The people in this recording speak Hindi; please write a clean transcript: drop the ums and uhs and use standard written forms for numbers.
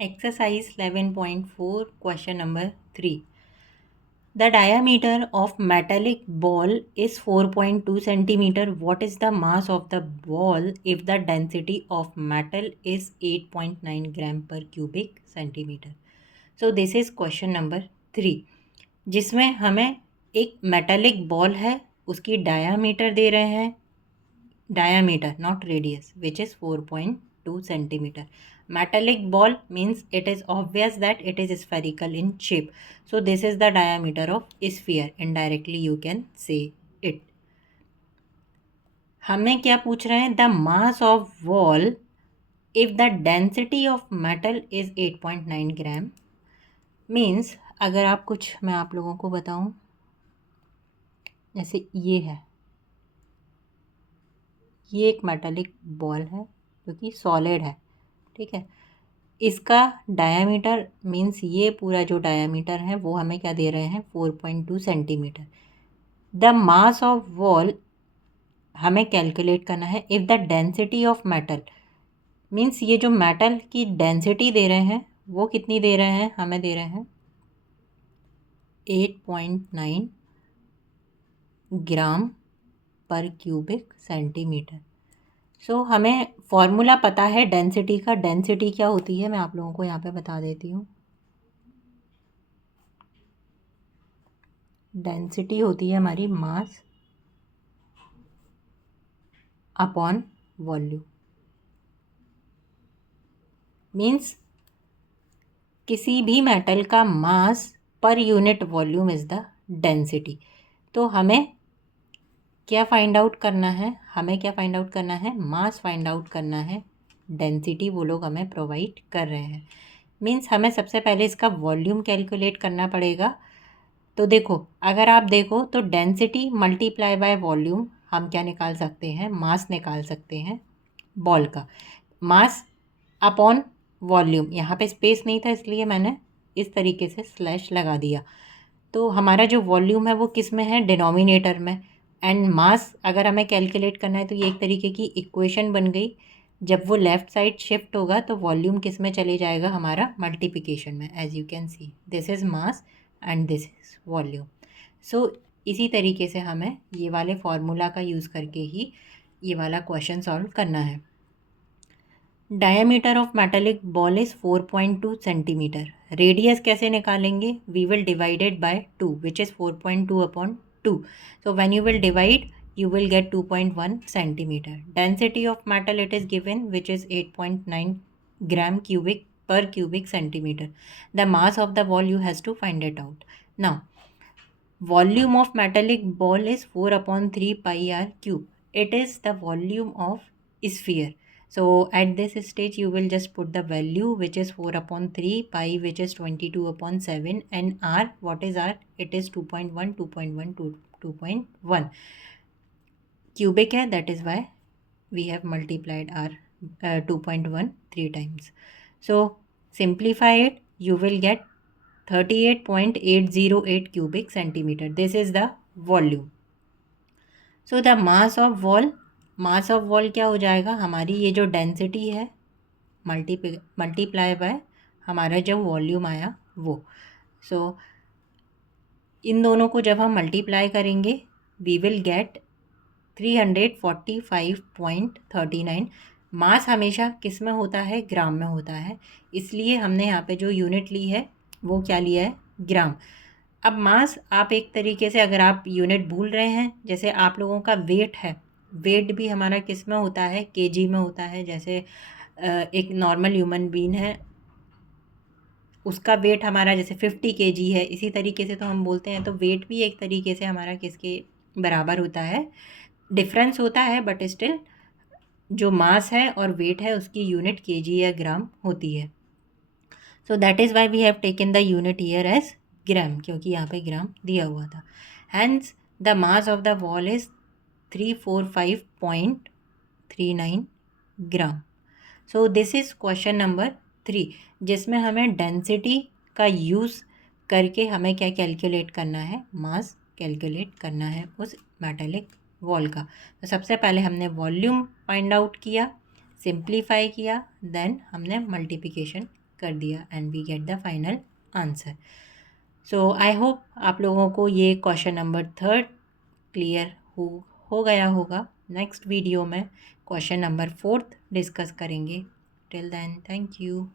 Exercise 11.4 question number 3. The diameter of metallic ball is 4.2 centimeter. What is the mass of the ball if the density of metal is 8.9 gram per cubic centimeter? So this is question number 3, जिसमें हमें एक मेटालिक बॉल है, उसकी डायामीटर दे रहे हैं, diameter not radius, which is 4.2 centimeter. Metallic ball means it is obvious that it is spherical in shape, so this is the diameter of sphere. Indirectly you can say it. हमें क्या पूछ रहे हैं? The mass of ball if the density of metal is 8.9 gram means, अगर आप कुछ मैं आप लोगों को बताऊं, जैसे ये एक मेटालिक बॉल है जो कि सॉलिड है, ठीक है। इसका डायामीटर मीन्स ये पूरा जो डायामीटर है वो हमें क्या दे रहे हैं? 4.2 centimetre. The mass of wall हमें कैलकुलेट करना है if the density of metal means ये जो मेटल की डेंसिटी दे रहे हैं वो कितनी दे रहे हैं? हमें दे रहे हैं 8.9 ग्राम पर क्यूबिक सेंटीमीटर। सो हमें फॉर्मूला पता है डेंसिटी का। डेंसिटी क्या होती है मैं आप लोगों को यहाँ पे बता देती हूँ। डेंसिटी होती है हमारी मास अपॉन वॉल्यूम। मीन्स किसी भी मेटल का mass per unit volume is the density. तो हमें क्या फाइंड आउट करना है? हमें क्या फाइंड आउट करना है? मास फाइंड आउट करना है। डेंसिटी वो लोग हमें प्रोवाइड कर रहे हैं। मीन्स हमें सबसे पहले इसका वॉल्यूम कैलकुलेट करना पड़ेगा। तो देखो, अगर आप देखो तो डेंसिटी मल्टीप्लाई बाय वॉल्यूम हम क्या निकाल सकते हैं? मास निकाल सकते हैं बॉल का। मास अपॉन वॉल्यूम, यहाँ पे स्पेस नहीं था इसलिए मैंने इस तरीके से स्लैश लगा दिया। तो हमारा जो वॉल्यूम है वो किस में है? डिनोमिनेटर में। एंड मास अगर हमें कैलकुलेट करना है तो ये एक तरीके की इक्वेशन बन गई। जब वो लेफ़्ट साइड शिफ्ट होगा तो वॉल्यूम किस में चले जाएगा? हमारा मल्टीप्लिकेशन में। As you can see this is mass and this is volume. So इसी तरीके से हमें ये वाले फार्मूला का यूज़ करके ही ये वाला क्वेश्चन सॉल्व करना है। Diameter of metallic ball is 4.2 centimetre. Radius कैसे निकालेंगे? We will divided by 2 which is 4.2 upon 2. So when you will divide, you will get 2.1 centimeter. Density of metal it is given, which is 8.9 gram cubic per cubic centimeter. The mass of the ball you has to find it out. Now, volume of metallic ball is 4 upon 3 pi r cube. It is the volume of sphere. So at this stage you will just put the value, which is 4 upon 3, pi which is 22 upon 7, and r, what is r? It is 2.1, 2.1, 2.1 cubic है, that is why we have multiplied r 2.1 3 times. So simplify it, you will get 38.808 cubic centimeter. This is the volume. So the mass of wall क्या हो जाएगा? हमारी ये जो डेंसिटी है मल्टीप्लाई बाय हमारा जो वॉल्यूम आया वो। सो इन दोनों को जब हम मल्टीप्लाई करेंगे वी विल गेट 345.39। मास हमेशा किस में होता है? ग्राम में होता है, इसलिए हमने यहाँ पे जो यूनिट ली है वो क्या लिया है? ग्राम। अब मास आप एक तरीके से अगर आप यूनिट भूल रहे हैं, जैसे आप लोगों का वेट है, वेट भी हमारा किस में होता है? केजी में होता है। जैसे एक नॉर्मल ह्यूमन बीइंग है, उसका वेट हमारा जैसे 50 केजी है, इसी तरीके से तो हम बोलते हैं। तो वेट भी एक तरीके से हमारा किसके बराबर होता है? डिफरेंस होता है, बट स्टिल जो मास है और वेट है उसकी यूनिट केजी या ग्राम होती है। So that is why we have taken the unit here as gram, क्योंकि यहाँ पे ग्राम दिया हुआ था। Hence the mass of the wall is 345.39 gram. So this is question number 3, जिसमें हमें डेंसिटी का यूज़ करके हमें क्या कैलकुलेट करना है? मास कैलकुलेट करना है उस मेटालिक वॉल का। तो सबसे पहले हमने वॉल्यूम फाइंड आउट किया, सिंप्लीफाई किया, देन हमने मल्टीप्लिकेशन कर दिया and we get the final answer. So I hope आप लोगों को ये क्वेश्चन नंबर 3 क्लियर हो गया होगा। नेक्स्ट वीडियो में क्वेश्चन नंबर 4 डिस्कस करेंगे। Till then thank you.